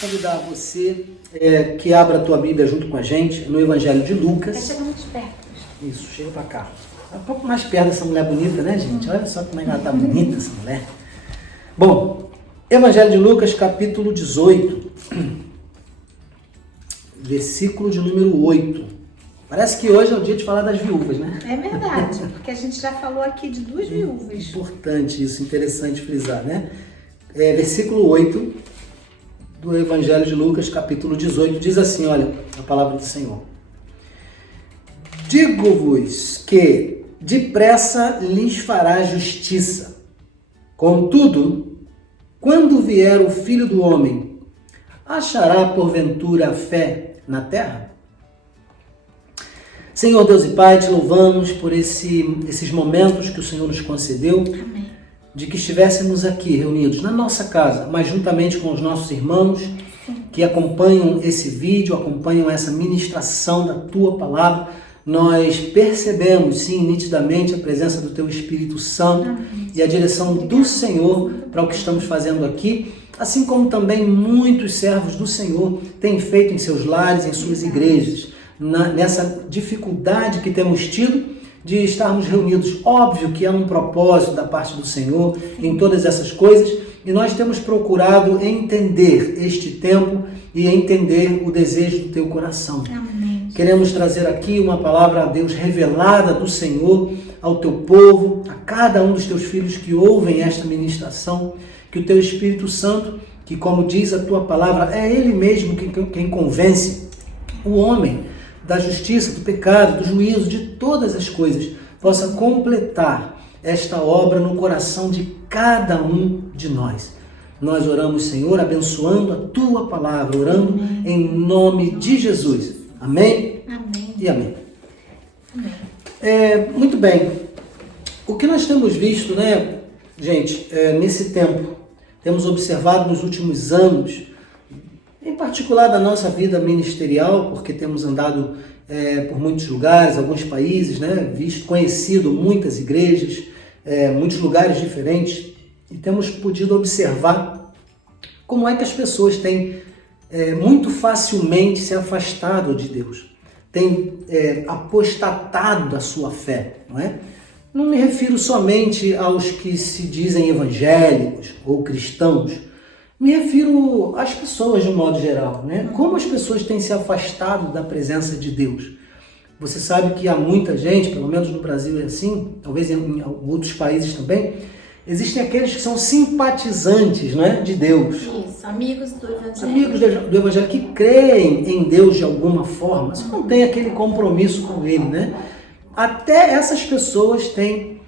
convidar você que abra a tua Bíblia junto com a gente no Evangelho de Lucas. Chega muito perto. Isso, chega pra cá. Um pouco mais perto dessa mulher bonita, né, gente? Olha só como ela tá bonita, essa mulher. Bom, Evangelho de Lucas, capítulo 18, versículo de número 8. Parece que hoje é o dia de falar das viúvas, né? É verdade, porque a gente já falou aqui de 2 viúvas. Importante isso, interessante frisar, né? Versículo 8 do Evangelho de Lucas, capítulo 18, diz assim, olha, a palavra do Senhor. Digo-vos que depressa lhes fará justiça. Contudo, quando vier o Filho do Homem, achará porventura fé na terra? Senhor Deus e Pai, te louvamos por esses momentos que o Senhor nos concedeu. Amém. De que estivéssemos aqui reunidos na nossa casa, mas juntamente com os nossos irmãos que acompanham esse vídeo, acompanham essa ministração da Tua Palavra, nós percebemos, sim, nitidamente a presença do Teu Espírito Santo. Amém. E a direção do Senhor para o que estamos fazendo aqui, assim como também muitos servos do Senhor têm feito em seus lares, em suas igrejas, nessa dificuldade que temos tido de estarmos reunidos. Óbvio que há um propósito da parte do Senhor em todas essas coisas e nós temos procurado entender este tempo e entender o desejo do teu coração. Amém. Queremos trazer aqui uma palavra a Deus revelada do Senhor ao teu povo, a cada um dos teus filhos que ouvem esta ministração, que o teu Espírito Santo, que como diz a tua palavra, é Ele mesmo quem convence o homem da justiça, do pecado, do juízo, de todas as coisas, possa completar esta obra no coração de cada um de nós. Nós oramos, Senhor, abençoando a Tua palavra, orando em nome de Jesus. Amém? Amém. E amém. Amém. Muito bem. O que nós temos visto, né, gente, nesse tempo, temos observado nos últimos anos, em particular da nossa vida ministerial, porque temos andado por muitos lugares, alguns países, né, conhecido muitas igrejas, muitos lugares diferentes, e temos podido observar como é que as pessoas têm muito facilmente se afastado de Deus, têm apostatado da sua fé, não é? Não me refiro somente aos que se dizem evangélicos ou cristãos, me refiro às pessoas de um modo geral, né? Como as pessoas têm se afastado da presença de Deus. Você sabe que há muita gente, pelo menos no Brasil é assim, talvez em outros países também, existem aqueles que são simpatizantes, né, de Deus. Isso, amigos do Evangelho. Amigos do Evangelho que creem em Deus de alguma forma, mas não tem aquele compromisso com Ele, né? Até essas pessoas têm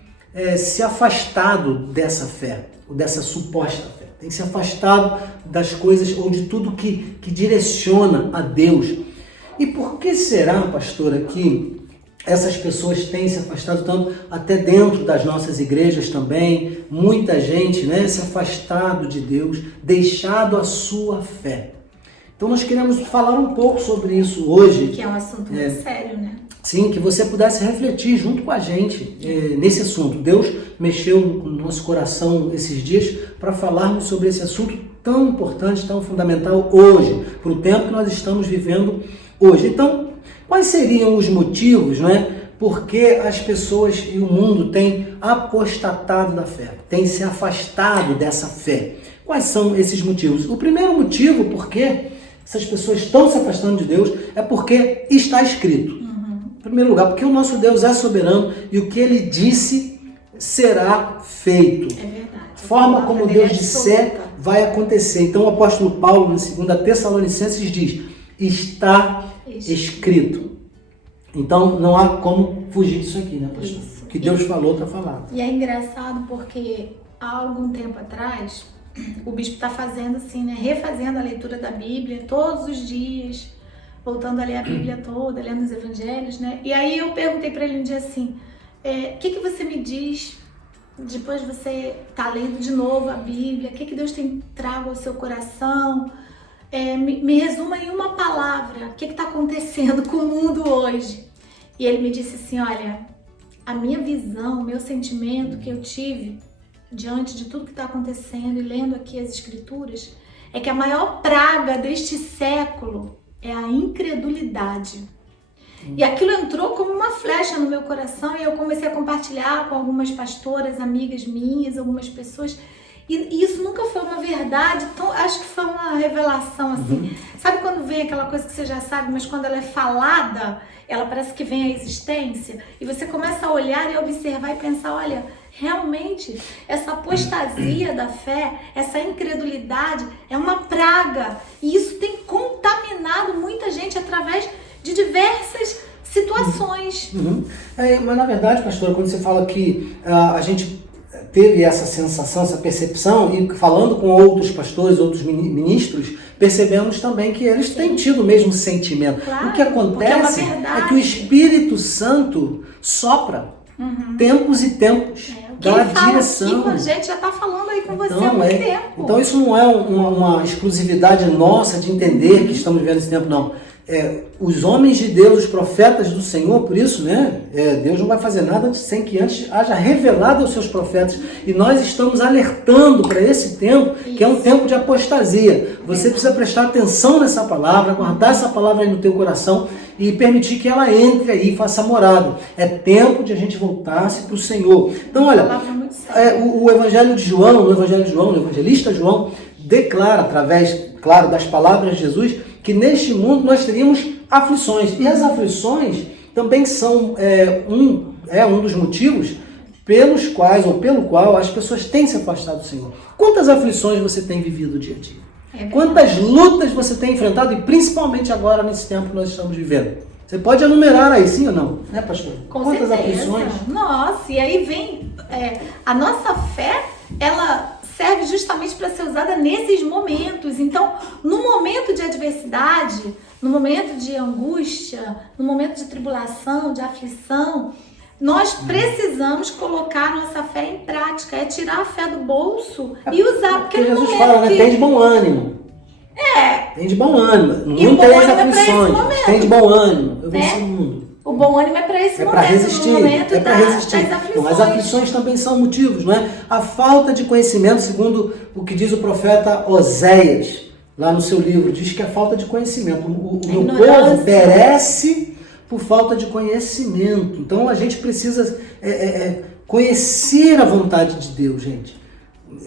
se afastado dessa fé, ou dessa suposta fé. Tem se afastado das coisas ou de tudo que direciona a Deus. E por que será, pastora, que essas pessoas têm se afastado tanto, até dentro das nossas igrejas também, muita gente, né, se afastado de Deus, deixado a sua fé? Então nós queremos falar um pouco sobre isso hoje. Que é um assunto muito sério, né? Sim, que você pudesse refletir junto com a gente nesse assunto. Deus mexeu no nosso coração esses dias para falarmos sobre esse assunto tão importante, tão fundamental hoje, para o tempo que nós estamos vivendo hoje. Então, quais seriam os motivos, né, porque as pessoas e o mundo têm apostatado da fé, têm se afastado dessa fé? Quais são esses motivos? O primeiro motivo porque essas pessoas estão se afastando de Deus é porque está escrito. Em primeiro lugar, porque o nosso Deus é soberano e o que Ele disse será feito. É verdade. A forma como Deus disser vai acontecer. Então o apóstolo Paulo, em 2 Tessalonicenses, diz, está escrito. Então não há como fugir disso aqui, né, pastor? Isso. O que Deus falou está falado. E é engraçado porque há algum tempo atrás, o bispo está fazendo assim, né, refazendo a leitura da Bíblia todos os dias, voltando a ler a Bíblia toda, lendo os evangelhos, né? E aí eu perguntei para ele um dia assim, o que você me diz depois de você estar lendo de novo a Bíblia? O que Deus tem trago ao seu coração? Me resuma em uma palavra, o que está acontecendo com o mundo hoje? E ele me disse assim, olha, a minha visão, o meu sentimento que eu tive diante de tudo que está acontecendo e lendo aqui as escrituras, é que a maior praga deste século é a incredulidade. E aquilo entrou como uma flecha no meu coração e eu comecei a compartilhar com algumas pastoras, amigas minhas, algumas pessoas. E isso nunca foi uma verdade, então acho que foi uma revelação assim. Sabe quando vem aquela coisa que você já sabe, mas quando ela é falada, ela parece que vem à existência e você começa a olhar e observar e pensar, olha, realmente essa apostasia da fé, essa incredulidade é uma praga e isso tem contaminado muita gente através de diversas situações. Mas na verdade, pastora, quando você fala que a gente teve essa sensação, essa percepção, e falando com outros pastores, outros ministros, percebemos também que eles têm tido o mesmo sentimento. Claro, o que acontece é que o Espírito Santo sopra tempos e tempos. Dá direção. Aqui com a gente já está falando aí com você há muito tempo. Então isso não é uma exclusividade nossa de entender que estamos vivendo esse tempo, não. Os homens de Deus, os profetas do Senhor, por isso, né? Deus não vai fazer nada sem que antes haja revelado aos seus profetas. E nós estamos alertando para esse tempo, que é um tempo de apostasia. Você precisa prestar atenção nessa palavra, guardar essa palavra aí no teu coração e permitir que ela entre aí e faça morada. É tempo de a gente voltar-se para o Senhor. Então, olha, o Evangelho de João, o evangelista João, declara através, claro, das palavras de Jesus, que neste mundo nós teríamos aflições. E as aflições também são um dos motivos pelos quais ou pelo qual as pessoas têm se afastado do Senhor. Quantas aflições você tem vivido dia a dia? Quantas lutas você tem enfrentado e principalmente agora nesse tempo que nós estamos vivendo? Você pode enumerar aí, sim ou não? Né, pastor? Quantas aflições? Nossa, e aí vem a nossa fé, ela serve justamente para ser usada nesses momentos. Então, no momento de adversidade, no momento de angústia, no momento de tribulação, de aflição, nós precisamos colocar nossa fé em prática, é tirar a fé do bolso e usar. Porque Jesus fala, né? Tem de bom ânimo. Tem de bom ânimo. Não tem as aflições. Tem de bom ânimo. Eu venci o mundo. O bom ânimo é para esse momento, resistir, no momento para resistir. das aflições. Então, as aflições também são motivos, não é? A falta de conhecimento, segundo o que diz o profeta Oséias, lá no seu livro, diz que é falta de conhecimento. O meu povo perece por falta de conhecimento. Então a gente precisa conhecer a vontade de Deus, gente.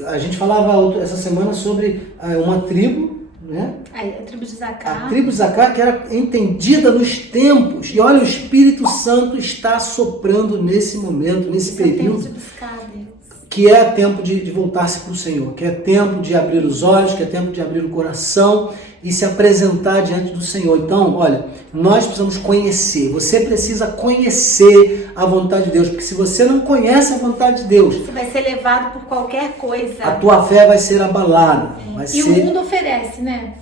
A gente falava essa semana sobre uma tribo, né? A tribo de Zaccar. A tribo de Zaccar, que era entendida nos tempos. E olha, o Espírito Santo está soprando nesse momento, nesse período. Tempo de buscar Deus. Que é tempo de voltar-se para o Senhor, que é tempo de abrir os olhos, que é tempo de abrir o coração e se apresentar diante do Senhor. Então, olha, nós precisamos conhecer. Você precisa conhecer a vontade de Deus, porque se você não conhece a vontade de Deus, você vai ser levado por qualquer coisa. A tua fé vai ser abalada. O mundo oferece, né?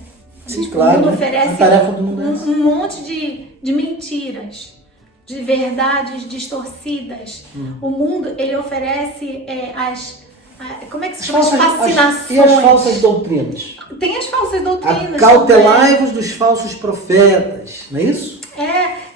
Sim, claro. O mundo oferece a tarefa do mundo um monte de mentiras, de verdades distorcidas. O mundo, ele oferece como é que se chama? As fascinações. E as falsas doutrinas? Tem as falsas doutrinas. Acautelai-vos dos falsos profetas, não é isso?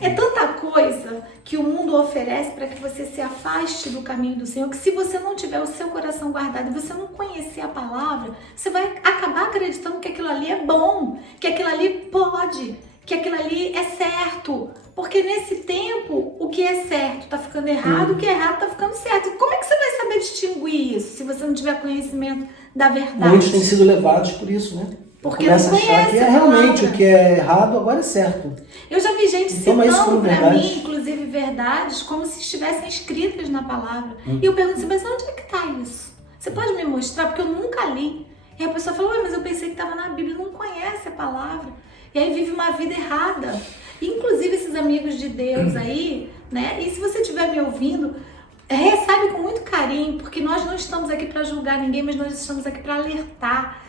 É tanta coisa que o mundo oferece para que você se afaste do caminho do Senhor, que se você não tiver o seu coração guardado e você não conhecer a palavra, você vai acabar acreditando que aquilo ali é bom, que aquilo ali pode, que aquilo ali é certo. Porque nesse tempo, o que é certo está ficando errado, o que é errado está ficando certo. Como é que você vai saber distinguir isso se você não tiver conhecimento da verdade? Muitos têm sido levados por isso, né? Porque não conhece a achar que realmente o que é errado agora é certo. Eu já vi gente citando para mim, inclusive, verdades como se estivessem escritas na palavra. E eu pergunto assim, mas onde é que está isso? Você pode me mostrar? Porque eu nunca li. E a pessoa fala, mas eu pensei que estava na Bíblia, não conhece a palavra. E aí vive uma vida errada. Inclusive esses amigos de Deus aí, né? E se você estiver me ouvindo, recebe com muito carinho, porque nós não estamos aqui para julgar ninguém, mas nós estamos aqui para alertar.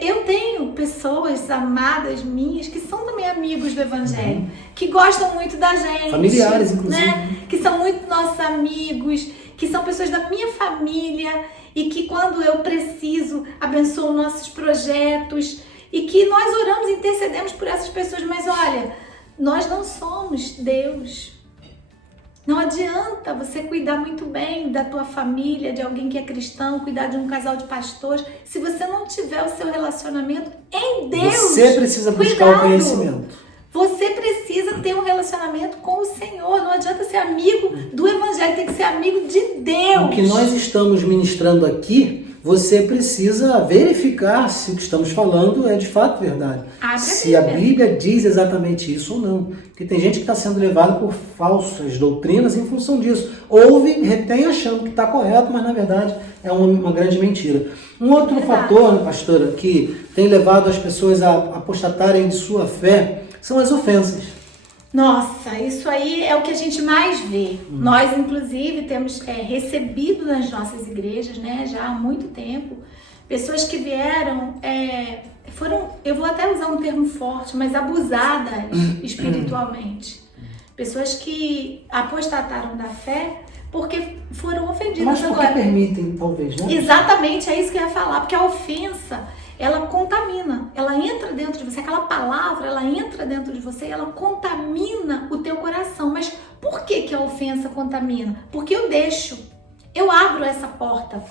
Eu tenho pessoas amadas minhas que são também amigos do Evangelho, que gostam muito da gente. Familiares, inclusive. Né? Que são muito nossos amigos, que são pessoas da minha família e que quando eu preciso abençoam nossos projetos e que nós oramos e intercedemos por essas pessoas. Mas olha, nós não somos Deus. Não adianta você cuidar muito bem da tua família, de alguém que é cristão, cuidar de um casal de pastores, se você não tiver o seu relacionamento em Deus. Você precisa buscar o conhecimento. Você precisa ter um relacionamento com o Senhor. Não adianta ser amigo do Evangelho, tem que ser amigo de Deus. O que nós estamos ministrando aqui, você precisa verificar se o que estamos falando é de fato verdade. Se a Bíblia diz exatamente isso ou não. Porque tem gente que está sendo levada por falsas doutrinas em função disso. Ouve, retém achando que está correto, mas na verdade é uma grande mentira. Um outro fator, pastora, que tem levado as pessoas a apostatarem de sua fé são as ofensas. Nossa, isso aí é o que a gente mais vê. Nós, inclusive, temos recebido nas nossas igrejas, né, já há muito tempo, pessoas que vieram, foram, eu vou até usar um termo forte, mas abusadas espiritualmente. Pessoas que apostataram da fé porque foram ofendidas. Mas porque permitem, talvez, né? Exatamente, é isso que eu ia falar, porque a ofensa, ela contamina, ela entra dentro de você, aquela palavra, ela entra dentro de você e ela contamina o teu coração. Mas por que a ofensa contamina? Porque eu abro essa porta.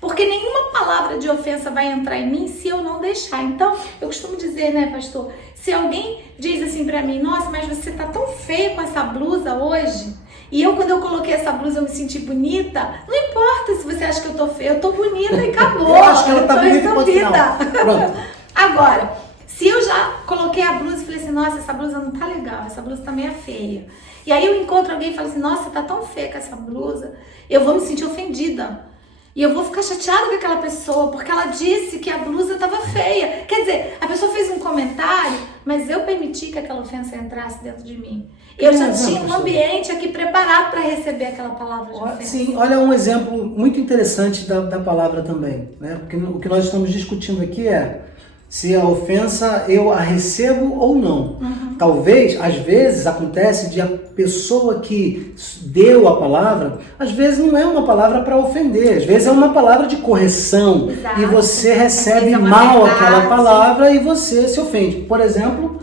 Porque nenhuma palavra de ofensa vai entrar em mim se eu não deixar. Então, eu costumo dizer, né, pastor, se alguém diz assim pra mim, nossa, mas você tá tão feia com essa blusa hoje, e quando eu coloquei essa blusa, eu me senti bonita. Não importa se você acha que eu tô feia, eu tô bonita e acabou. Eu acho que ela tá bonita e ponto final. Pronto. Agora, se eu já coloquei a blusa e falei assim, nossa, essa blusa não tá legal, essa blusa tá meio feia. E aí eu encontro alguém e falo assim, nossa, tá tão feia com essa blusa, eu vou me sentir ofendida. E eu vou ficar chateada com aquela pessoa, porque ela disse que a blusa estava feia. Quer dizer, a pessoa fez um comentário, mas eu permiti que aquela ofensa entrasse dentro de mim. Eu já tinha um ambiente aqui preparado para receber aquela palavra de ofensa. Sim, olha um exemplo muito interessante da palavra também, né? Porque o que nós estamos discutindo aqui é se a ofensa eu a recebo ou não. Talvez, às vezes, acontece de a pessoa que deu a palavra, às vezes não é uma palavra para ofender, às vezes é uma palavra de correção. Exato. E você recebe mal aquela palavra e você se ofende. Por exemplo,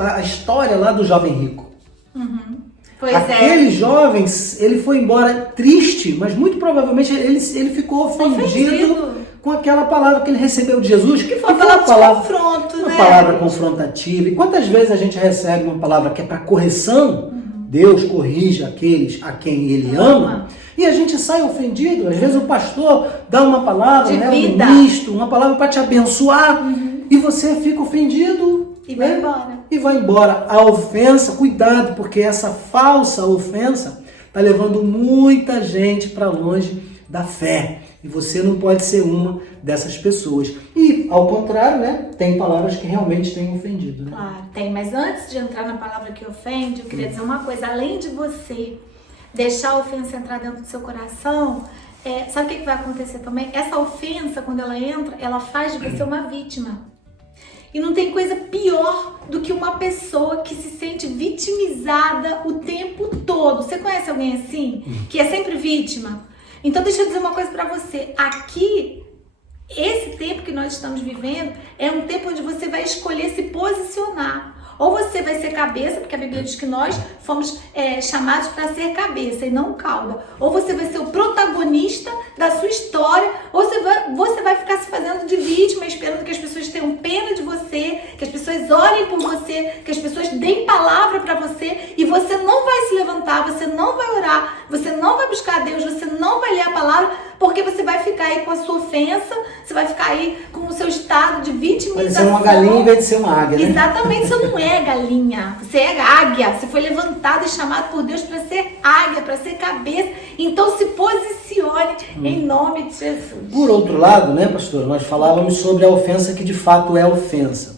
a história lá do jovem rico. Pois Aquele jovem, ele foi embora triste, mas muito provavelmente ele ficou ofendido com aquela palavra que ele recebeu de Jesus, que foi uma palavra de confronto, uma palavra confrontativa. E quantas vezes a gente recebe uma palavra que é para correção? Deus corrige aqueles a quem Ele ama. E a gente sai ofendido. Às vezes o pastor dá uma palavra, né, um ministro, uma palavra para te abençoar, e você fica ofendido. E vai embora. E vai embora. A ofensa, cuidado, porque essa falsa ofensa está levando muita gente para longe da fé. E você não pode ser uma dessas pessoas. E, ao contrário, né, tem palavras que realmente têm ofendido. Né? Claro, tem. Mas antes de entrar na palavra que ofende, eu queria dizer uma coisa. Além de você deixar a ofensa entrar dentro do seu coração, sabe o que vai acontecer também? Essa ofensa, quando ela entra, ela faz de você uma vítima. E não tem coisa pior do que uma pessoa que se sente vitimizada o tempo todo. Você conhece alguém assim? Que é sempre vítima? Então deixa eu dizer uma coisa pra você. Aqui, esse tempo que nós estamos vivendo é um tempo onde você vai escolher se posicionar. Ou você vai ser cabeça, porque a Bíblia diz que nós fomos chamados para ser cabeça e não cauda. Ou você vai ser o protagonista da sua história, ou você vai ficar se fazendo de vítima, esperando que as pessoas tenham pena de você, que as pessoas orem por você, que as pessoas deem palavra para você, e você não vai se levantar, você não vai orar, você não vai buscar a Deus, você não vai ler a palavra, porque você vai ficar aí com a sua ofensa, você vai ficar aí com o seu estado de vitimização. Pode ser uma galinha em vez de ser uma águia, né? Exatamente, você não é galinha, você é águia. Você foi levantado e chamado por Deus para ser águia, para ser cabeça. Então se posicione em nome de Jesus. Por outro lado, né, pastor, nós falávamos sobre a ofensa que de fato é ofensa.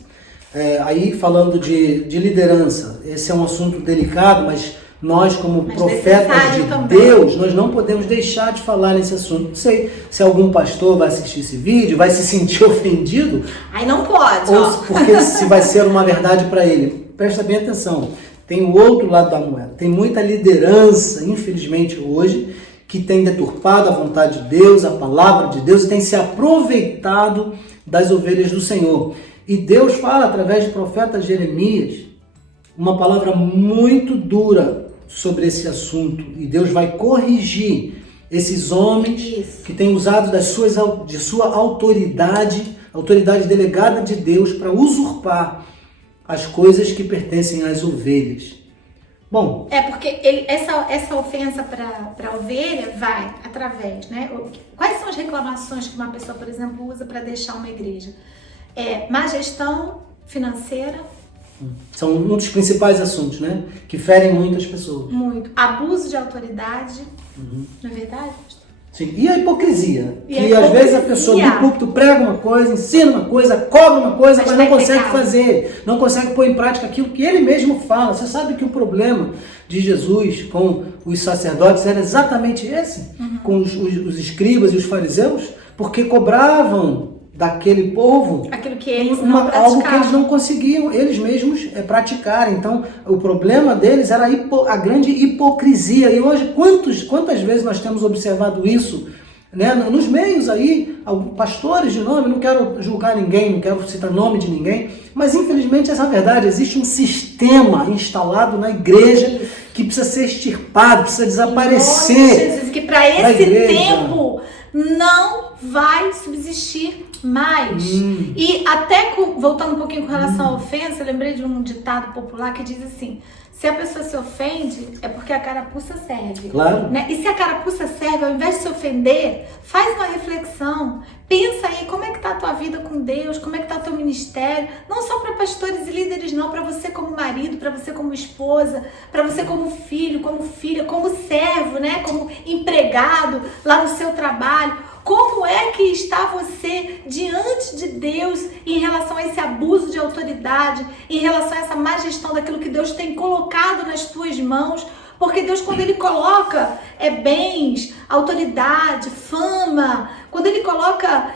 Aí falando de liderança, esse é um assunto delicado, mas nós, como profetas de Deus, nós não podemos deixar de falar nesse assunto. Não sei se algum pastor vai assistir esse vídeo, vai se sentir ofendido. Aí não pode, ou porque se vai ser uma verdade para ele. Presta bem atenção. Tem o outro lado da moeda. Tem muita liderança, infelizmente, hoje, que tem deturpado a vontade de Deus, a palavra de Deus, e tem se aproveitado das ovelhas do Senhor. E Deus fala, através do profeta Jeremias, uma palavra muito dura sobre esse assunto e Deus vai corrigir esses homens Isso. que têm usado de sua autoridade delegada de Deus para usurpar as coisas que pertencem às ovelhas. Bom, Porque essa ofensa para a ovelha vai através, né? Quais são as reclamações que uma pessoa, por exemplo, usa para deixar uma igreja? Má gestão financeira. são um dos principais assuntos, né? Que ferem muitas pessoas. Muito. Abuso de autoridade. Não é verdade? Sim. E a hipocrisia. E Que a às vezes a hipocrisia. pessoa do púlpito prega uma coisa, ensina uma coisa, cobra uma coisa, mas não vai consegue pecar. fazer, não consegue pôr em prática aquilo que ele mesmo fala. Você sabe que o problema de Jesus com os sacerdotes era exatamente esse? Com os escribas e os fariseus? Porque cobravam daquele povo Aquilo que eles não algo que eles praticavam. não conseguiam eles mesmos praticar. Então, o problema deles era a grande hipocrisia. E hoje, quantas vezes nós temos observado isso, né? Nos meios aí, pastores de nome, não quero julgar ninguém, não quero citar nome de ninguém, mas infelizmente essa é a verdade. Existe um sistema instalado na igreja que precisa ser extirpado, precisa desaparecer. Em nome de Jesus, que para esse igreja. tempo não vai subsistir mais. E até voltando um pouquinho com relação à ofensa, eu lembrei de um ditado popular que diz assim: se a pessoa se ofende, é porque a carapuça serve. Claro. Né? E se a carapuça serve, ao invés de se ofender, faz uma reflexão. Pensa aí como é que tá a tua vida com Deus, como é que tá o teu ministério. Não só para pastores e líderes, não. Para você como marido, para você como esposa, para você como filho, como filha, como servo, né? Como empregado lá no seu trabalho. Como é que está você diante de Deus em relação a esse abuso de autoridade, em relação a essa má gestão daquilo que Deus tem colocado nas tuas mãos? Porque Deus, quando Ele coloca bens, autoridade, fama, quando Ele coloca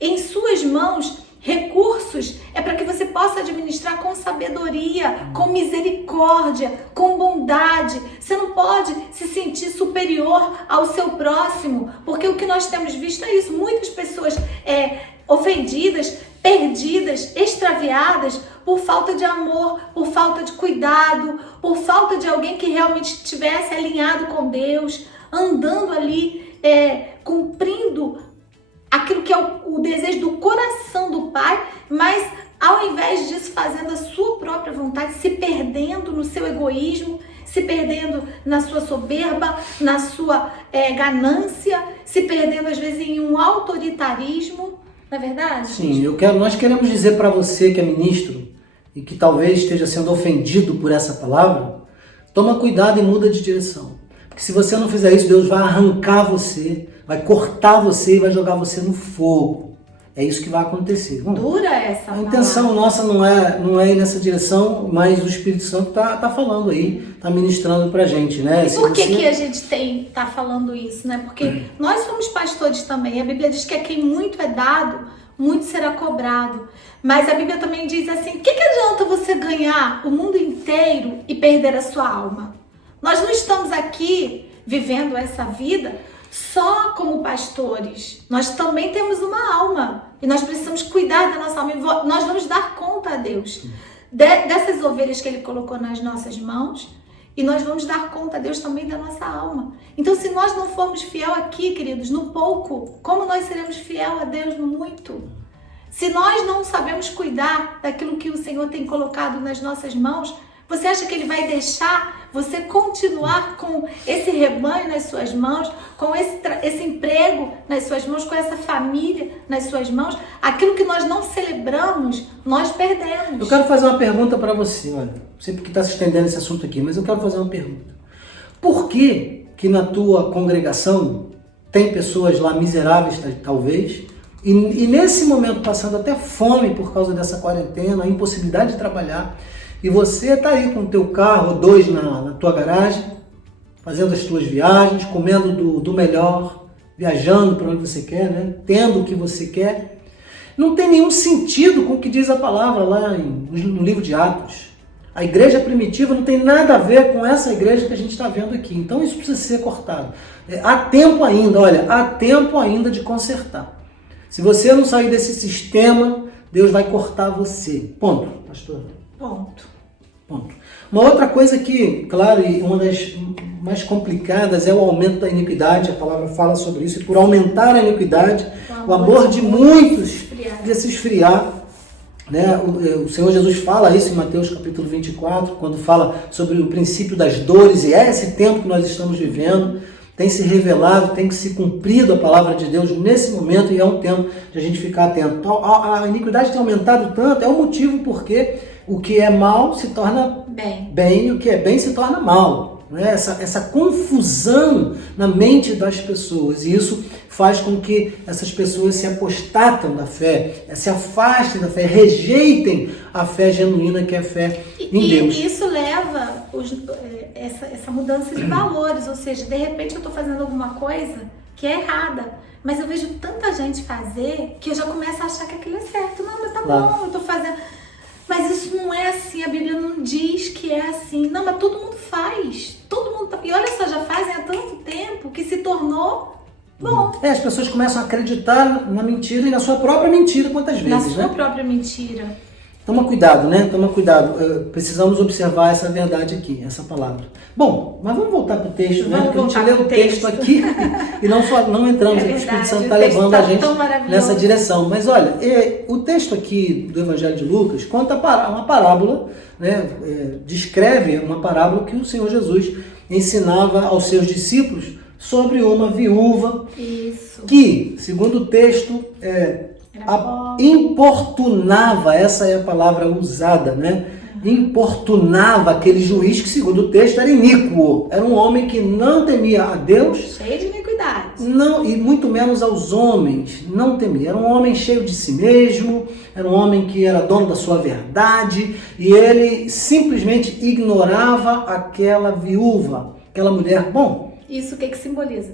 em suas mãos recursos, é para que você possa administrar com sabedoria, com misericórdia, com bondade. Você não pode se sentir superior ao seu próximo, porque o que nós temos visto é isso. Muitas pessoas ofendidas, perdidas, extraviadas por falta de amor, por falta de cuidado, por falta de alguém que realmente estivesse alinhado com Deus, andando ali, cumprindo aquilo que é o desejo do coração do Pai, mas ao invés disso fazendo a sua própria vontade, se perdendo no seu egoísmo, se perdendo na sua soberba, na sua ganância, se perdendo às vezes em um autoritarismo, não é verdade? Sim, nós queremos dizer para você que é ministro e que talvez esteja sendo ofendido por essa palavra, toma cuidado e muda de direção. Porque se você não fizer isso, Deus vai arrancar você, vai cortar você e vai jogar você no fogo. É isso que vai acontecer. Dura essa A intenção nossa não é ir nessa direção, mas o Espírito Santo tá falando aí, tá ministrando pra gente, né? E por que a gente tá falando isso, né? Porque nós somos pastores também. A Bíblia diz que a quem muito é dado, muito será cobrado. Mas a Bíblia também diz assim: o que adianta você ganhar o mundo inteiro e perder a sua alma? Nós não estamos aqui vivendo essa vida só como pastores. Nós também temos uma alma e nós precisamos cuidar da nossa alma. Nós vamos dar conta a Deus dessas ovelhas que Ele colocou nas nossas mãos, e nós vamos dar conta a Deus também da nossa alma. Então, se nós não formos fiel aqui, queridos, no pouco, como nós seremos fiel a Deus no muito? Se nós não sabemos cuidar daquilo que o Senhor tem colocado nas nossas mãos, você acha que Ele vai deixar você continuar com esse rebanho nas suas mãos, com esse emprego nas suas mãos, com essa família nas suas mãos? Aquilo que nós não celebramos, nós perdemos. Eu quero fazer uma pergunta para você, olha, sei porque está se estendendo esse assunto aqui, mas eu quero fazer uma pergunta. Por que na tua congregação tem pessoas lá miseráveis, talvez, e nesse momento passando até fome por causa dessa quarentena, a impossibilidade de trabalhar, e você está aí com o teu carro, 2 na tua garagem, fazendo as tuas viagens, comendo do melhor, viajando para onde você quer, né? Tendo o que você quer. Não tem nenhum sentido com o que diz a palavra lá no livro de Atos. A igreja primitiva não tem nada a ver com essa igreja que a gente está vendo aqui. Então isso precisa ser cortado. Há tempo ainda, olha, há tempo ainda de consertar. Se você não sair desse sistema, Deus vai cortar você. Ponto, pastor. Ponto. Uma outra coisa que, claro, e uma das mais complicadas é o aumento da iniquidade. A palavra fala sobre isso. E por aumentar a iniquidade, o amor de muitos ia se esfriar. Né? O Senhor Jesus fala isso em Mateus capítulo 24, quando fala sobre o princípio das dores, e é esse tempo que nós estamos vivendo. Tem se revelado, tem se cumprido a palavra de Deus nesse momento, e é um tempo de a gente ficar atento. Então, a iniquidade tem aumentado tanto, é o motivo porque o que é mal se torna bem e o que é bem se torna mal. Né? Essa confusão na mente das pessoas, e isso faz com que essas pessoas se apostatam da fé, se afastem da fé, rejeitem a fé genuína que é a fé em Deus. E isso leva essa mudança de valores, ou seja, de repente eu estou fazendo alguma coisa que é errada, mas eu vejo tanta gente fazer que eu já começo a achar que aquilo é certo. Não, mas tá bom, eu estou fazendo... Mas isso não é assim, a Bíblia não diz que é assim. Não, mas todo mundo faz. Todo mundo tá... E olha só, já fazem há tanto tempo que se tornou bom. As pessoas começam a acreditar na mentira e na sua própria mentira quantas vezes, na sua própria mentira. Toma cuidado, né? Toma cuidado. Precisamos observar essa verdade aqui, essa palavra. Bom, mas vamos voltar para o texto, né? Porque a gente lê o texto aqui e não entramos aqui. O Espírito Santo está levando a gente nessa direção. Mas olha, o texto aqui do Evangelho de Lucas conta uma parábola, né? Descreve uma parábola que o Senhor Jesus ensinava aos seus discípulos sobre uma viúva. Isso. Que, segundo o texto, importunava, essa é a palavra usada, né? Importunava aquele juiz que, segundo o texto, era iníquo. Era um homem que não temia a Deus. Cheio de iniquidade. Não, e muito menos aos homens. Não temia. Era um homem cheio de si mesmo. Era um homem que era dono da sua verdade. E ele simplesmente ignorava aquela viúva, aquela mulher. Bom, isso o que simboliza?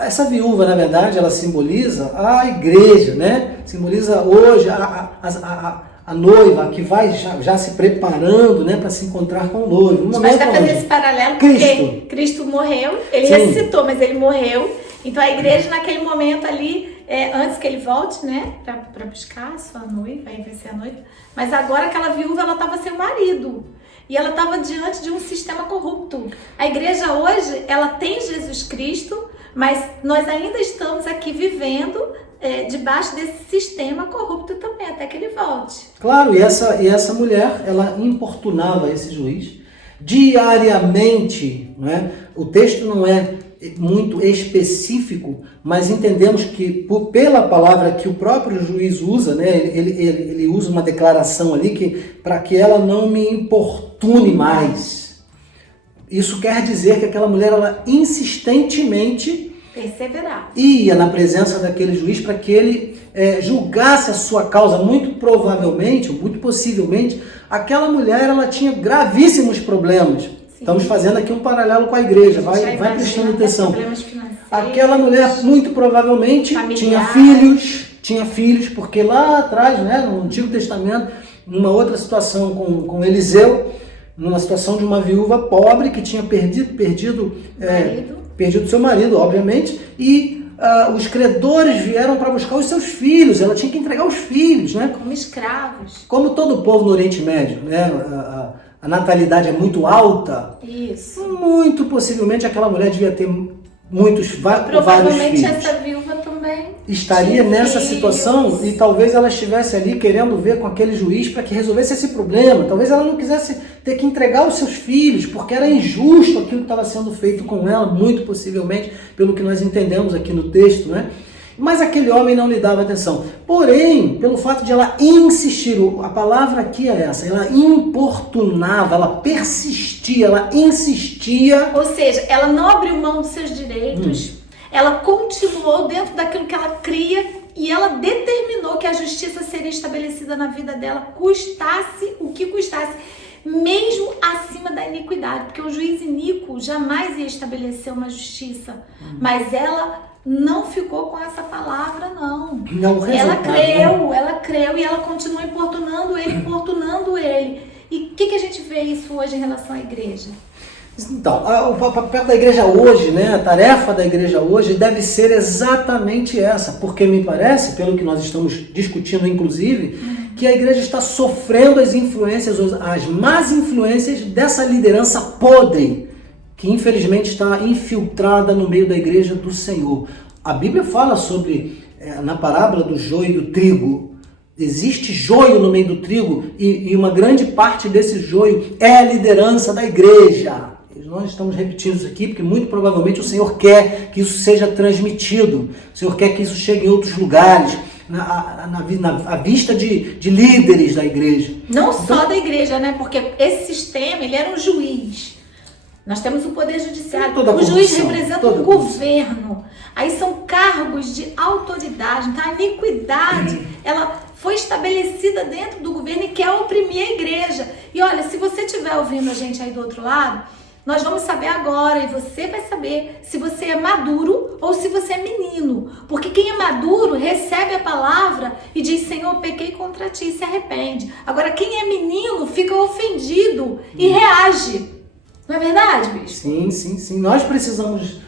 Essa viúva, na verdade, ela simboliza a igreja, né? Simboliza hoje a noiva que vai já se preparando, né, para se encontrar com o noivo. Mas dá para fazer esse paralelo porque Cristo morreu, ele ressuscitou, mas ele morreu. Então a igreja naquele momento ali, antes que ele volte, né, para buscar a sua noiva, aí vai ser a noiva. Mas agora aquela viúva, ela estava sem o marido. E ela estava diante de um sistema corrupto. A igreja hoje, ela tem Jesus Cristo, mas nós ainda estamos aqui vivendo debaixo desse sistema corrupto também, até que ele volte. Claro, e essa mulher, ela importunava esse juiz diariamente, né? O texto não é muito específico, mas entendemos que pela palavra que o próprio juiz usa, né, ele usa uma declaração ali para que ela não me importune mais. Isso quer dizer que aquela mulher, ela insistentemente ia na presença daquele juiz para que ele julgasse a sua causa. Muito provavelmente, muito possivelmente, aquela mulher, ela tinha gravíssimos problemas. Sim. Estamos fazendo aqui um paralelo com a igreja, vai prestando atenção. Aquela mulher, muito provavelmente, tinha filhos, porque lá atrás, né, no Antigo Testamento, numa outra situação com Eliseu, numa situação de uma viúva pobre que tinha perdido seu marido, obviamente, e os credores vieram para buscar os seus filhos. Ela tinha que entregar os filhos, né? Como escravos. Como todo povo no Oriente Médio, né? A natalidade é muito alta. Isso. Muito possivelmente aquela mulher devia ter vários filhos. Provavelmente essa viúva também estaria nessa situação, e talvez ela estivesse ali querendo ver com aquele juiz para que resolvesse esse problema. Talvez ela não quisesse ter que entregar os seus filhos, porque era injusto aquilo que estava sendo feito com ela, muito possivelmente, pelo que nós entendemos aqui no texto, né? Mas aquele homem não lhe dava atenção. Porém, pelo fato de ela insistir, a palavra aqui é essa, ela importunava, ela persistia, ela insistia. Ou seja, ela não abriu mão dos seus direitos, ela continuou dentro daquilo que ela cria e ela determinou que a justiça seria estabelecida na vida dela, custasse o que custasse, mesmo acima da iniquidade, porque o juiz iníquo jamais ia estabelecer uma justiça, mas ela não ficou com essa palavra, não. Ela creu e ela continua importunando ele. E o que a gente vê isso hoje em relação à igreja? Então, o papel da igreja hoje, né, a tarefa da igreja hoje deve ser exatamente essa, porque me parece, pelo que nós estamos discutindo inclusive, que a igreja está sofrendo as influências, as más influências dessa liderança podre, que infelizmente está infiltrada no meio da igreja do Senhor. A Bíblia fala sobre, na parábola do joio e do trigo, existe joio no meio do trigo e uma grande parte desse joio é a liderança da igreja. Nós estamos repetindo isso aqui porque muito provavelmente o Senhor quer que isso seja transmitido. O Senhor quer que isso chegue em outros lugares, à vista de líderes da igreja. Não só da igreja, né? Porque esse sistema, ele era um juiz. Nós temos o poder judiciário. O juiz representa um governo. Aí são cargos de autoridade. Então a iniquidade, ela foi estabelecida dentro do governo e quer oprimir a igreja. E olha, se você estiver ouvindo a gente aí do outro lado, nós vamos saber agora, e você vai saber se você é maduro ou se você é menino. Porque quem é maduro recebe a palavra e diz, Senhor, pequei contra ti, e se arrepende. Agora, quem é menino fica ofendido e reage. Não é verdade, bispo? Sim. Nós precisamos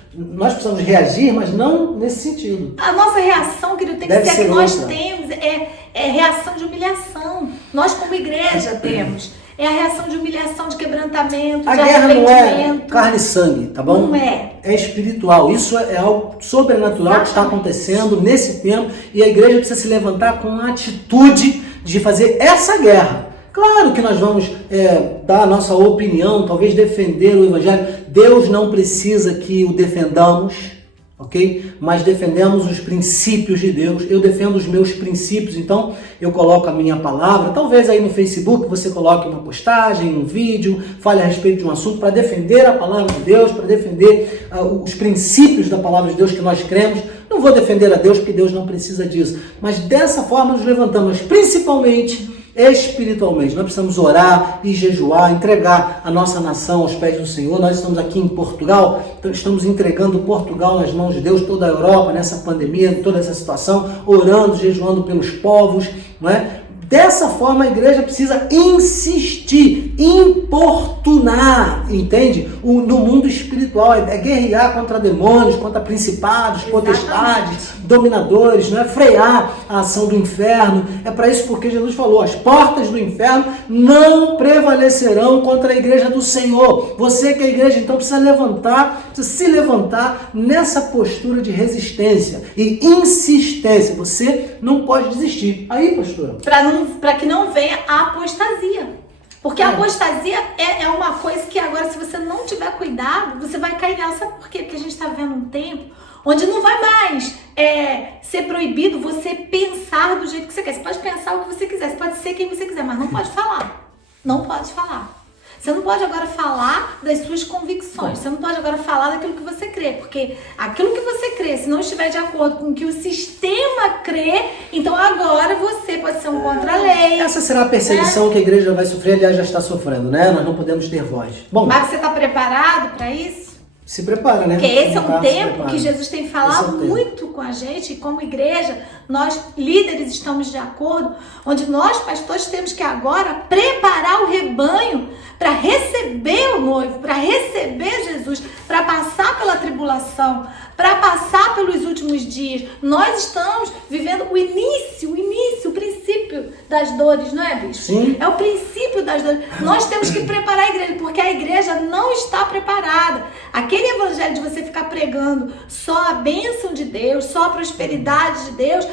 reagir, mas não nesse sentido. A nossa reação, querido, tem que ser a que nós temos, é reação de humilhação. Nós, como igreja, temos. É a reação de humilhação, de quebrantamento, de arrependimento. A guerra não é carne e sangue, tá bom? Não é. É espiritual. Isso é algo sobrenatural que está acontecendo nesse tempo e a igreja precisa se levantar com a atitude de fazer essa guerra. Claro que nós vamos dar a nossa opinião, talvez defender o evangelho. Deus não precisa que o defendamos, ok? Mas defendemos os princípios de Deus. Eu defendo os meus princípios, então eu coloco a minha palavra. Talvez aí no Facebook você coloque uma postagem, um vídeo, fale a respeito de um assunto para defender a palavra de Deus, para defender os princípios da palavra de Deus que nós cremos. Não vou defender a Deus porque Deus não precisa disso. Mas dessa forma nos levantamos, principalmente espiritualmente. Nós precisamos orar e jejuar, entregar a nossa nação aos pés do Senhor. Nós estamos aqui em Portugal, então estamos entregando Portugal nas mãos de Deus, toda a Europa nessa pandemia, toda essa situação, orando, jejuando pelos povos, não é? Dessa forma a igreja precisa insistir, importunar, entende? No mundo espiritual, é guerrear contra demônios, contra principados, potestades, dominadores, não é? Frear a ação do inferno. É para isso porque Jesus falou, as portas do inferno não prevalecerão contra a igreja do Senhor. Você que é a igreja, então precisa se levantar nessa postura de resistência e insistência. Você não pode desistir. Aí, pastora? Para que não venha a apostasia. Porque a apostasia é uma coisa que agora, se você não tiver cuidado, você vai cair nela. Sabe por quê? Porque a gente está vivendo um tempo onde não vai mais ser proibido você pensar do jeito que você quer. Você pode pensar o que você quiser, você pode ser quem você quiser, mas não pode falar. Não pode falar. Você não pode agora falar das suas convicções. Você não pode agora falar daquilo que você crê. Porque aquilo que você crê, se não estiver de acordo com o que o sistema crê, então agora você pode ser um contra-lei. Essa será a perseguição que a igreja vai sofrer, aliás, já está sofrendo, né? Nós não podemos ter voz. Bom, mas você está preparado para isso? Se prepara, né? Porque esse é um tempo que Jesus tem falado muito com a gente, e como igreja, nós líderes estamos de acordo, onde nós, pastores, temos que agora preparar o rebanho para receber o noivo, para receber Jesus, para passar pela tribulação, para passar pelos últimos dias. Nós estamos vivendo o início, o princípio das dores, não é, bispo? Sim. É o princípio das dores. Nós temos que preparar a igreja, porque a igreja não está preparada. Aquele evangelho de você ficar pregando só a bênção de Deus, só a prosperidade de Deus,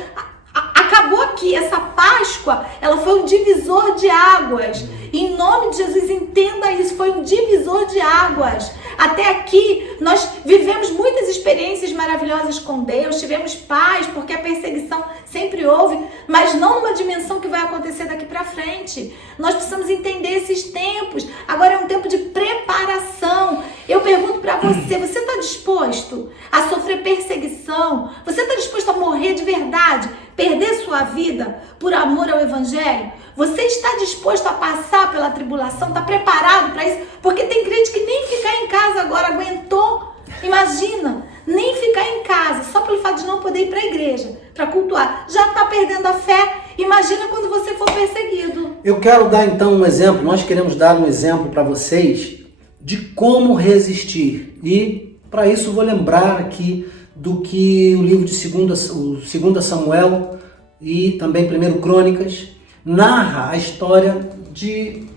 acabou aqui. Essa Páscoa, ela foi um divisor de águas. Em nome de Jesus, entenda isso, foi um divisor de águas. Até aqui, nós vivemos muitas experiências maravilhosas com Deus, tivemos paz, porque a perseguição sempre houve, mas não numa dimensão que vai acontecer daqui para frente. Nós precisamos entender esses tempos. Agora é um tempo de preparação. Eu pergunto para você, você está disposto a sofrer perseguição? Você está disposto a morrer de verdade? Perder sua vida por amor ao Evangelho? Você está disposto a passar pela tribulação? Está preparado para isso? Porque tem crente que nem ficar em casa agora aguentou. Imagina, nem ficar em casa, só pelo fato de não poder ir para a igreja, para cultuar. Já está perdendo a fé. Imagina quando você for perseguido. Eu quero dar então um exemplo. Nós queremos dar um exemplo para vocês de como resistir. E para isso vou lembrar aqui do que o livro de 2 Samuel e também 1 Crônicas narra a história de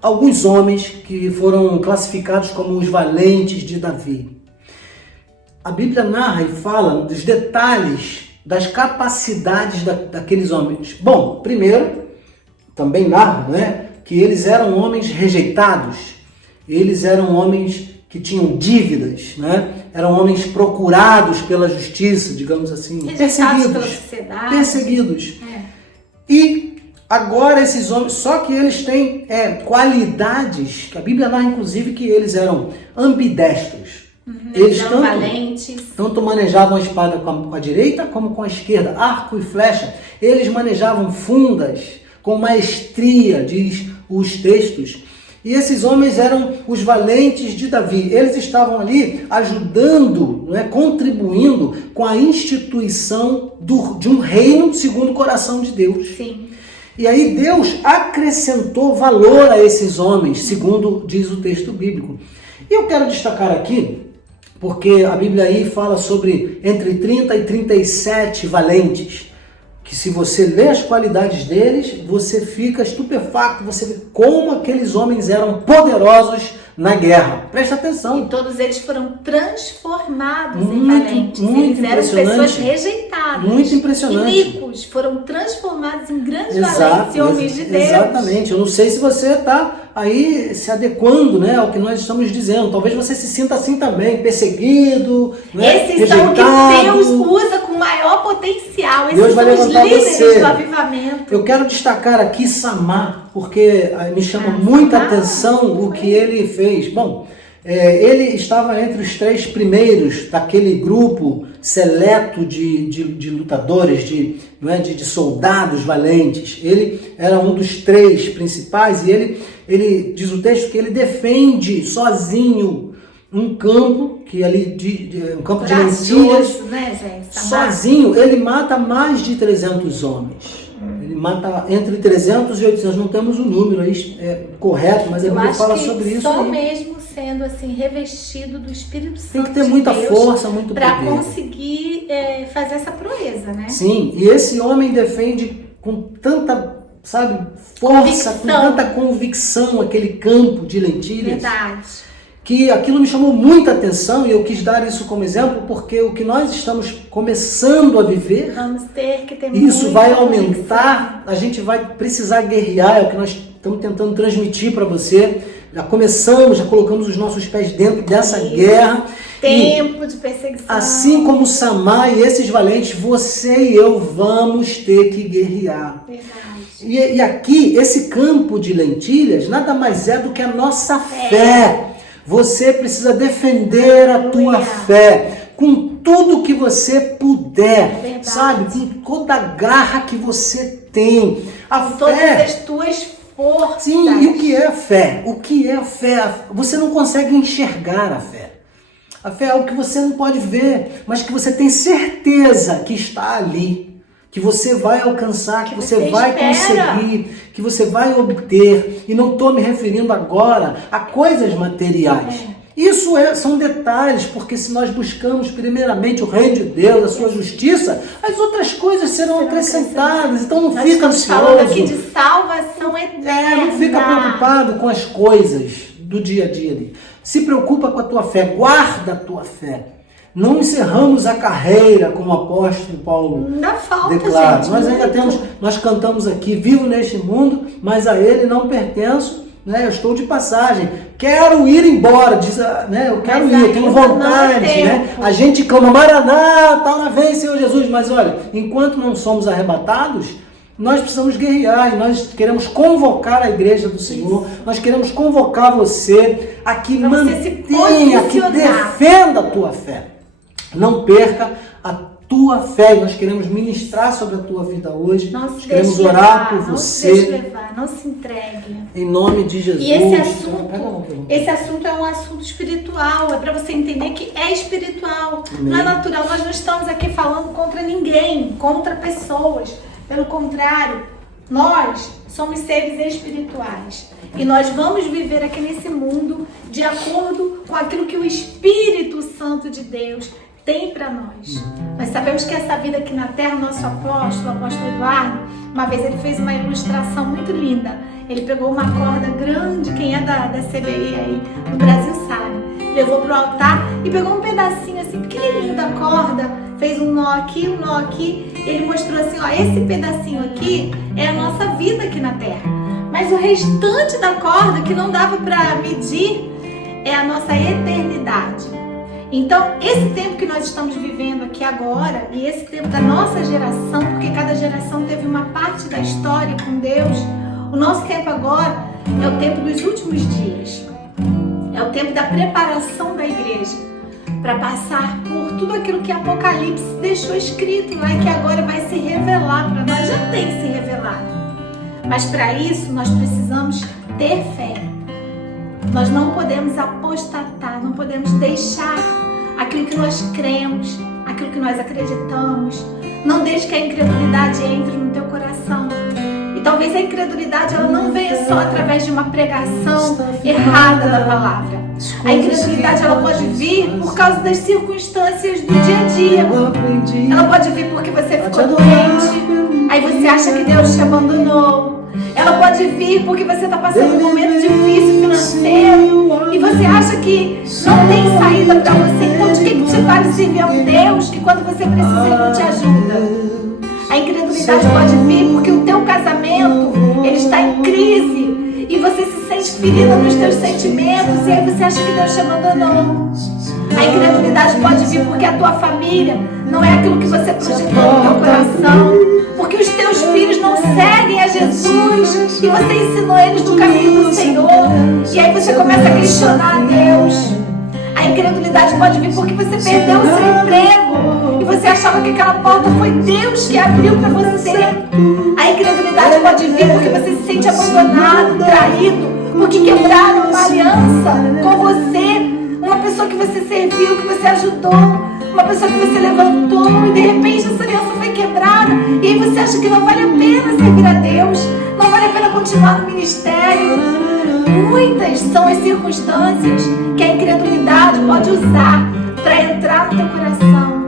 alguns homens que foram classificados como os valentes de Davi. A Bíblia narra e fala dos detalhes das capacidades daqueles homens. Bom, primeiro, também narra, né, que eles eram homens rejeitados, eles eram homens que tinham dívidas, né? Eram homens procurados pela justiça, digamos assim, rejeitados pela sociedade. Perseguidos. E agora esses homens, só que eles têm qualidades, que a Bíblia narra inclusive que eles eram ambidestros. Eles eram valentes. Tanto manejavam a espada com a direita como com a esquerda, arco e flecha. Eles manejavam fundas com maestria, diz os textos. E esses homens eram os valentes de Davi. Eles estavam ali ajudando, contribuindo com a instituição de um reino segundo o coração de Deus. Sim. E aí Deus acrescentou valor a esses homens, segundo diz o texto bíblico. E eu quero destacar aqui, porque a Bíblia aí fala sobre entre 30 e 37 valentes, que se você lê as qualidades deles, você fica estupefacto, você vê como aqueles homens eram poderosos na guerra. Presta atenção. E todos eles foram transformados em valentes. Eles eram pessoas rejeitadas. Muito impressionante. Iníquos foram transformados em grandes valentes e homens de Deus. Exatamente. Eu não sei se você está aí se adequando, ao que nós estamos dizendo. Talvez você se sinta assim também, perseguido, Esses são o que Deus usa com maior potencial. Esses são os líderes do avivamento. Eu quero destacar aqui Samar, porque me chama muita atenção o que ele fez. Bom, ele estava entre os 3 primeiros daquele grupo seleto de lutadores, de soldados valentes. Ele era um dos 3 principais e ele diz o texto que ele defende sozinho um campo que ali um campo de lentilhas. Sozinho ele mata mais de 300 homens. Ele mata entre 300 e 800, não temos o número aí correto, mas a Bíblia fala sobre isso. Só mesmo sendo assim revestido do Espírito Santo. Tem que ter muita força, muito poder. Para conseguir fazer essa proeza, né? Sim, e esse homem defende com tanta, força, com tanta convicção aquele campo de lentilhas. Verdade. Que aquilo me chamou muita atenção e eu quis dar isso como exemplo porque o que nós estamos começando a viver, vamos ter que ter isso vai aumentar, a gente vai precisar guerrear, é o que nós estamos tentando transmitir para você. Já colocamos os nossos pés dentro dessa guerra. Tempo de perseguição. Assim como Samar e esses valentes, você e eu vamos ter que guerrear. Verdade. E aqui, esse campo de lentilhas nada mais é do que a nossa fé. Você precisa defender a tua fé com tudo que você puder, com toda a garra que você tem. Com todas as tuas forças. Sim, e o que é a fé? O que é a fé? Você não consegue enxergar a fé. A fé é algo que você não pode ver, mas que você tem certeza que está ali. Que você vai alcançar, que você vai conseguir, que você vai obter. E não estou me referindo agora a coisas materiais. Isso são detalhes, porque se nós buscamos primeiramente o reino de Deus, a sua justiça, as outras coisas serão acrescentadas. Então não fica ansioso. Falando aqui de salvação eterna. Não fica preocupado com as coisas do dia a dia ali. Se preocupa com a tua fé, guarda a tua fé. Não encerramos a carreira, como o apóstolo Paulo declara. Nós ainda nós cantamos aqui, vivo neste mundo, mas a ele não pertenço, eu estou de passagem. Quero ir embora, eu quero ir, eu tenho vontade, A gente clama, Maranata, lá vem Senhor Jesus, mas olha, enquanto não somos arrebatados, nós precisamos guerrear e nós queremos convocar a igreja do Senhor, nós queremos convocar você a que mantenha, que defenda a tua fé. Não perca a tua fé. Nós queremos ministrar sobre a tua vida hoje. Nós queremos orar por você. Não se deixe levar, não se entregue. Em nome de Jesus. E esse assunto é um assunto espiritual. É para você entender que é espiritual. Amém. Não é natural. Nós não estamos aqui falando contra ninguém, contra pessoas. Pelo contrário, nós somos seres espirituais. E nós vamos viver aqui nesse mundo de acordo com aquilo que o Espírito Santo de Deus tem para nós. Nós sabemos que essa vida aqui na Terra, nosso apóstolo, o apóstolo Eduardo, uma vez ele fez uma ilustração muito linda. Ele pegou uma corda grande, quem é da CBI aí no Brasil sabe, levou para o altar e pegou um pedacinho assim pequenininho da corda, fez um nó aqui, ele mostrou assim, ó, esse pedacinho aqui é a nossa vida aqui na Terra, mas o restante da corda, que não dava para medir, é a nossa eternidade. Então, esse tempo que nós estamos vivendo aqui agora, e esse tempo da nossa geração, porque cada geração teve uma parte da história com Deus, o nosso tempo agora é o tempo dos últimos dias. É o tempo da preparação da igreja para passar por tudo aquilo que Apocalipse deixou escrito lá e que agora vai se revelar para nós, já tem se revelado. Mas para isso nós precisamos ter fé. Nós não podemos apostatar, não podemos deixar aquilo que nós cremos, aquilo que nós acreditamos. Não deixe que a incredulidade entre no teu coração. E talvez a incredulidade ela não venha só através de uma pregação errada da palavra. A incredulidade ela pode vir por causa das circunstâncias do dia a dia. Ela pode vir porque você ficou doente, aí você acha que Deus te abandonou. Ela pode vir porque você está passando um momento difícil financeiro e você acha que não tem saída para você. Então de que te vale servir a um Deus que quando você precisa Ele não te ajuda? A incredulidade pode vir porque o teu casamento ele está em crise e você se sente ferida nos teus sentimentos e aí você acha que Deus te abandonou. A incredulidade pode vir porque a tua família não é aquilo que você projetou no teu coração, porque os teus filhos não seguem a Jesus e você ensinou eles no caminho do Senhor e aí você começa a questionar a Deus. A incredulidade pode vir porque você perdeu o seu emprego e você achava que aquela porta foi Deus que abriu para você. A incredulidade pode vir porque você se sente abandonado, traído, porque quebraram uma aliança com você, uma pessoa que você serviu, que você ajudou, uma pessoa que você levantou e de repente essa aliança foi quebrada e aí você acha que não vale a pena servir a Deus, não vale a pena continuar no ministério. Muitas são as circunstâncias que a incredulidade pode usar para entrar no teu coração.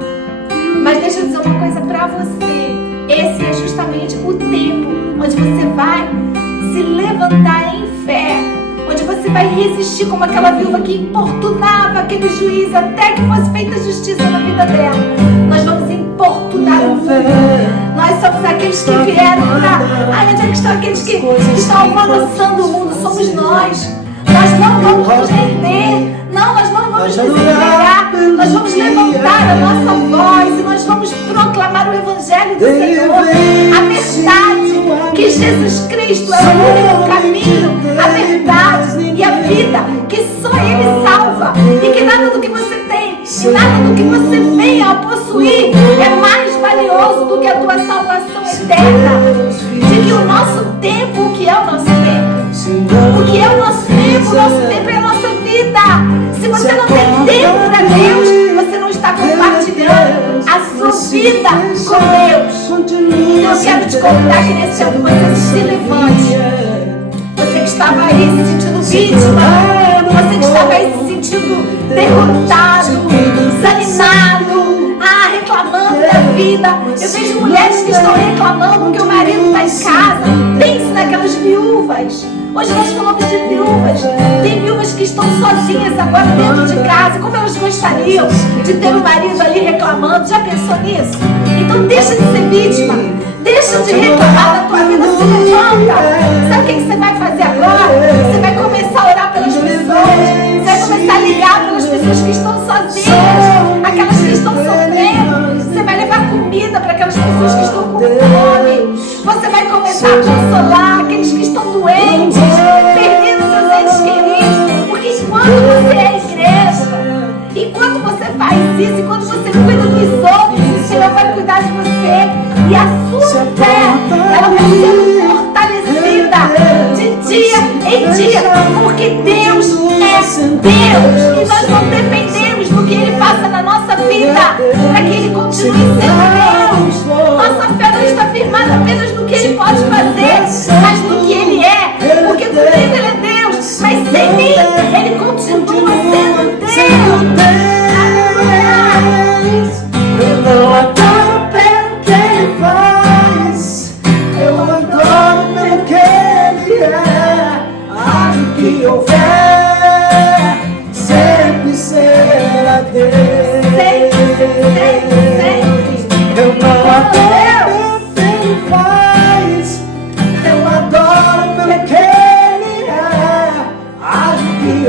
Mas deixa eu dizer uma coisa para você. Esse é justamente o tempo onde você vai se levantar em fé, onde você vai resistir como aquela viúva que importunava aquele juiz até que fosse feita justiça na vida dela. Nós vamos importunar o mundo. Nós somos aqueles que vieram para... Ai, onde é que estão aqueles que estão alvoroçando o mundo? Somos nós. Nós não vamos nos render. Não, nós não vamos nos entregar. Nós vamos levantar a nossa voz e nós vamos proclamar o Evangelho do Senhor. A verdade, que Jesus Cristo é o único caminho, a verdade e a vida, que só Ele salva. E que nada do que você tem, e nada do que você venha a possuir é mais valioso do que a tua salvação eterna. De que o nosso tempo, o que é o nosso tempo? O que é o nosso tempo? O nosso tempo é a nossa vida. Se você não tem tempo para Deus, você não está compartilhando a sua vida com Deus. Então eu quero te convidar que nesse tempo você se levante. Você que estava aí se sentindo vítima, você que estava aí se sentindo derrotado, desanimado, reclamando da vida. Eu vejo mulheres que estão reclamando porque o marido está em casa. Pense naquelas viúvas. Hoje nós falamos de viúvas. Tem viúvas que estão sozinhas agora dentro de casa. Como elas gostariam de ter o marido ali reclamando? Já pensou nisso? Então deixa de ser vítima. Deixa de reclamar da tua vida. Se levanta. Sabe o que você vai fazer agora? Você vai começar a orar pelas pessoas. Você vai começar a ligar pelas pessoas que estão sozinhas, aquelas que estão sofrendo. Você vai levar comida para aquelas pessoas que estão com fome. Você vai começar a consolar aqueles que estão doentes, perdendo seus entes queridos. Porque enquanto você é igreja, enquanto você faz isso, enquanto você cuida dos outros, o Senhor vai cuidar de você. E a sua fé, ela vai sendo fortalecida de dia em dia, porque Deus é Deus. E nós não dependemos do que Ele faça na nossa vida para que Ele continue sendo Deus. Nossa fé não está firmada apenas no que Ele pode fazer, mas no que Ele é. Porque comigo Ele é Deus, mas sem mim Ele continua sendo Deus. Aleluia!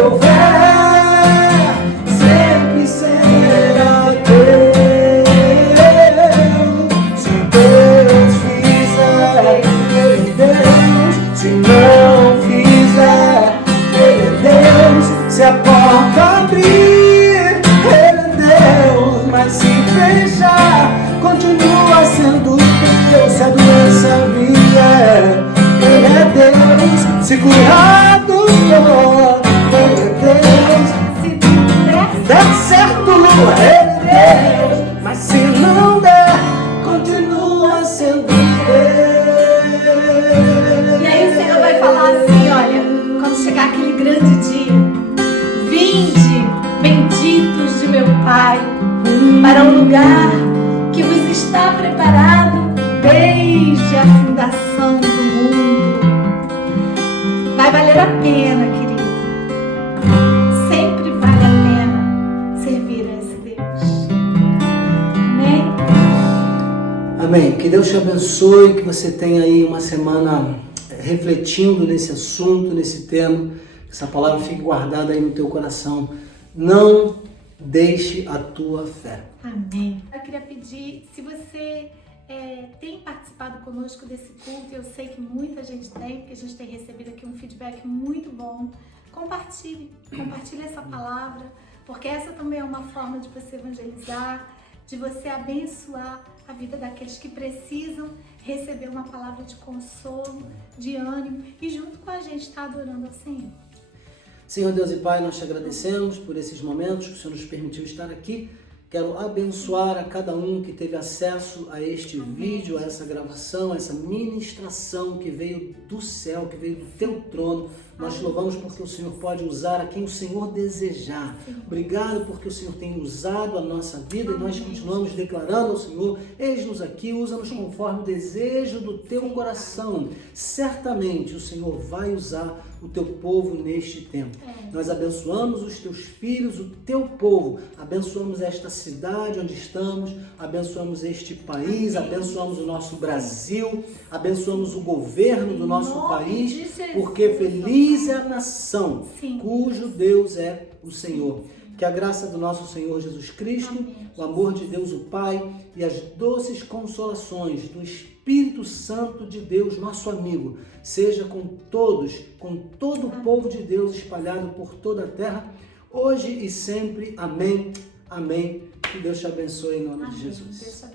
houver, sempre será Deus. Se Deus fizer, Ele é Deus. Se não fizer, Ele é Deus. Se a porta abrir, Ele é Deus. Mas se fechar, continua sendo Deus. Se a doença vier, Ele é Deus. Se curar do dor, Ele é Deus. Se tudo Der certo, Ele é Deus. Mas se não der, continua sendo Deus. E aí o Senhor vai falar assim, olha, quando chegar aquele grande dia, vinde, benditos de meu Pai, para um lugar que vos está preparado desde a fundação do mundo. Vai valer a pena, querido. Sempre vale a pena servir a esse Deus. Amém? Amém. Que Deus te abençoe, que você tenha aí uma semana refletindo nesse assunto, nesse tema. Que essa palavra fique guardada aí no teu coração. Não deixe a tua fé. Amém. Eu queria pedir, se você tem participado conosco desse culto, eu sei que muita gente tem, porque a gente tem recebido aqui um feedback muito bom. Compartilhe essa palavra, porque essa também é uma forma de você evangelizar, de você abençoar a vida daqueles que precisam receber uma palavra de consolo, de ânimo e junto com a gente estar adorando ao Senhor. Senhor Deus e Pai, nós te agradecemos por esses momentos que o Senhor nos permitiu estar aqui. Quero abençoar a cada um que teve acesso a este vídeo, a essa gravação, a essa ministração que veio do céu, que veio do teu trono. Nós te louvamos porque o Senhor pode usar a quem o Senhor desejar. Obrigado porque o Senhor tem usado a nossa vida e nós continuamos declarando ao Senhor, eis-nos aqui, usa-nos conforme o desejo do teu coração. Certamente o Senhor vai usar o teu povo neste tempo. Nós abençoamos os teus filhos, o teu povo, abençoamos esta cidade onde estamos, abençoamos este país, abençoamos o nosso Brasil, abençoamos o governo do nosso país, porque feliz é a nação cujo Deus é o Senhor. Que a graça do nosso Senhor Jesus Cristo, o amor de Deus o Pai e as doces consolações do Espírito Santo de Deus, nosso amigo, seja com todos, com todo o povo de Deus espalhado por toda a terra, hoje e sempre. Amém. Amém. Que Deus te abençoe em nome de Jesus.